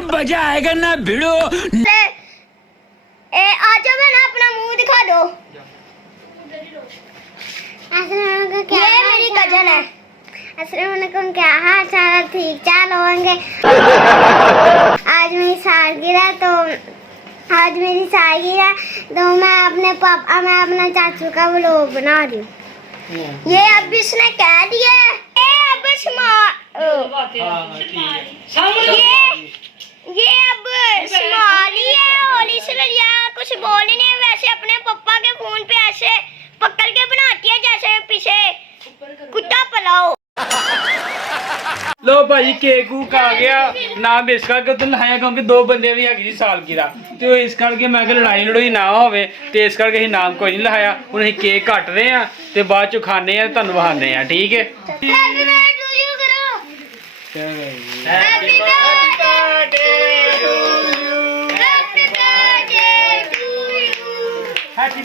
मजा आएगा ना भिड़ो। आज ना अपना मुंह दिखा दो। ये मेरी कजन है। अस्सलामुअलैकुम, क्या हाल चाल? ठीक चाल होंगे। आज मेरी सालगिरह तो मैं अपने चाचू का व्लॉग बना रही हूँ। ये अब इसने कह दिया अब ये अब स्मॉली है और इसलिए कुछ बोल ही नहीं। वैसे अपने पापा के फोन पे ऐसे पकड़ के बनाती है जैसे पीछे कुत्ता पलाओ। लो भाई केक कूक आ गया नाम इस करके उधर लाया क्योंकि दो बंदे भी हैगी सालगिरह तो इस करके मैं लड़ाई लड़ोई ना होवे ते इस करके असीं नाम कोई नहीं लाया। हुण असीं केक कट रहे हैं ते बाद चों खाने हैं तुहानूं वखाने हैं। ठीक है हैप्पी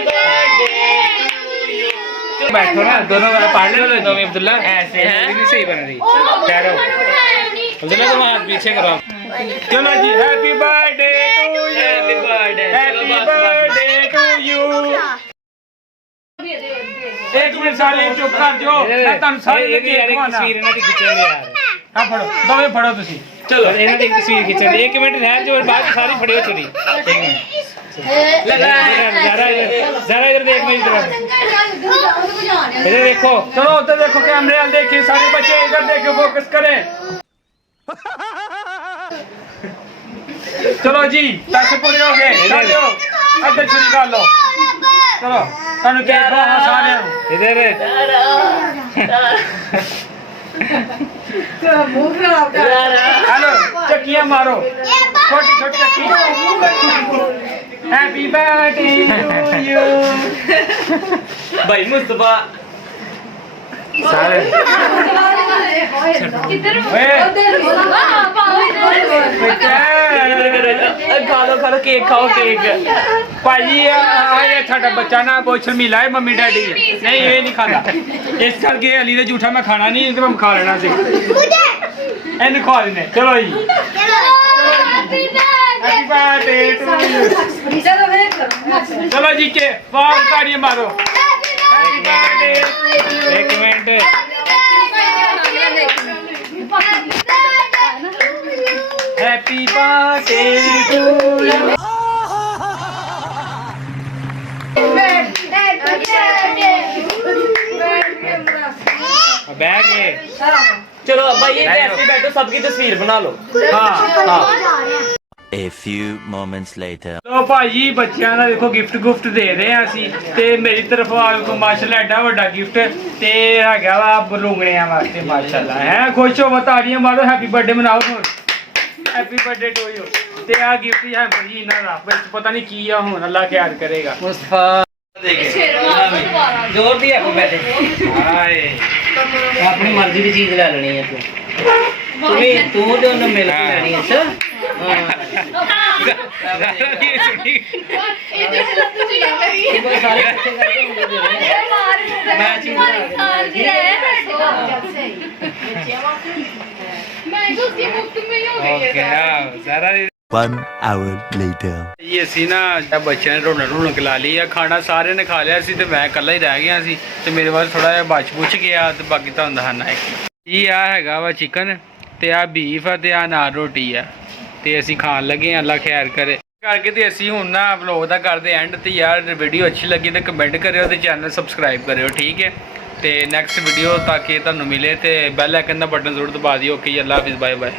बर्थडे बैठो ना दोनों वाला पढ़ ले दो अब्दुल्ला ऐसे है भी सही बन रही ठहरो अब्दुल्ला तुम हाथ पीछे करो चलो जी happy birthday to you happy birthday to you. एक मिनट सारे चुप कर जो मैं ਤੁਹਾਨੂੰ ਸਾਰੀ ਤਸਵੀਰ ਇਹਨਾਂ ਦੀ ਖਿੱਚਾਂਗੇ ਯਾਰ। ਹਾਂ ਫੜੋ ਦੋਵੇਂ ਫੜੋ ਤੁਸੀਂ ਚਲੋ ਇਹਨਾਂ ਦੀ ਤਸਵੀਰ ਖਿੱਚਾਂਗੇ। 1 ਮਿੰਟ ਰਹਿ ਜੋ ਬਾਅਦ ਸਾਰੀ ਫੜਿਓ ਚਲੀ। 1 ਮਿੰਟ जरा इधर देख मेरी तरफ इधर देखो। चलो उधर देखो कैमरे वाले देखिए सारे बच्चे इधर देखो फोकस करें। चलो जी पैसे पूरे हो गए अगर छुरी कर लो। चलो तुहानू केक खवाना सारे इधर हेलो चक्कियां मारो छोटी छोटी चक्की। हैप्पी बर्थडे टू यू भाई मुस्तफा सारे खा लो केक खाओ केक भाई साडा बच्चा ना बहुत शर्मीला है मम्मी डैडी नहीं ये नहीं खाता इस करके अली का जूठा मैं खाना नहीं एकदम खा लेना सी इन खा लेने। चलो जी हैप्पी बर्थडे टू यू। चलो जी के वाह ताड़ियां मारो। Happy birthday. 1 minute happy birthday to you. बैग ये चलो अब्बा ये ऐसे बैठो सबकी तस्वीर बना लो। हाँ हाँ A few moments later लो भाई बच्चों का देखो गिफ्ट गुफ्ट दे रहे हैं असी ते मेरी तरफ आपको माशाल्लाह एडा बड़ा गिफ्ट ते हैगा वा बलूंगड़ियां वास्ते माशाल्लाह है। खुश हो ताड़ियां मारो हैप्पी बर्थडे मनाओ हैप्पी बर्थडे टू यू ते आ गिफ्ट है भाई इन्हां दा पता नहीं की है हुन अल्लाह क्या करेगा। मुस्तफा जोर दिया को बैठे हाय अपनी मर्जी की चीज ले लेनी है तू जो न मिल के लेनी है सर One hour later ये सी ना बच्चे ने रौनक ला ली है खाना सारे ने खा लिया सी ते मैं कल्ला ही रह गया सी ते मेरे वाल थोड़ा जिहा बच बुच गया ते बाकी तुहानूं दस्सना है जी आ हैगा वा चिकन ते आ बीफ है ते आ नान रोटी है ते असीं खान लगे अल्लाह खैर करे करके ते असीं हुण ना व्लॉग दा करदे एंड ते यार वीडियो अच्छी लगी तो कमेंट करियो ते चैनल सबसक्राइब करियो ठीक है। ते नैक्सट वीडियो ताकि तुहानूं मिले ते बैल आइकन दा बटन जरूर दबा दियो। ओके अल्लाह हाफिज़ बाय बाय।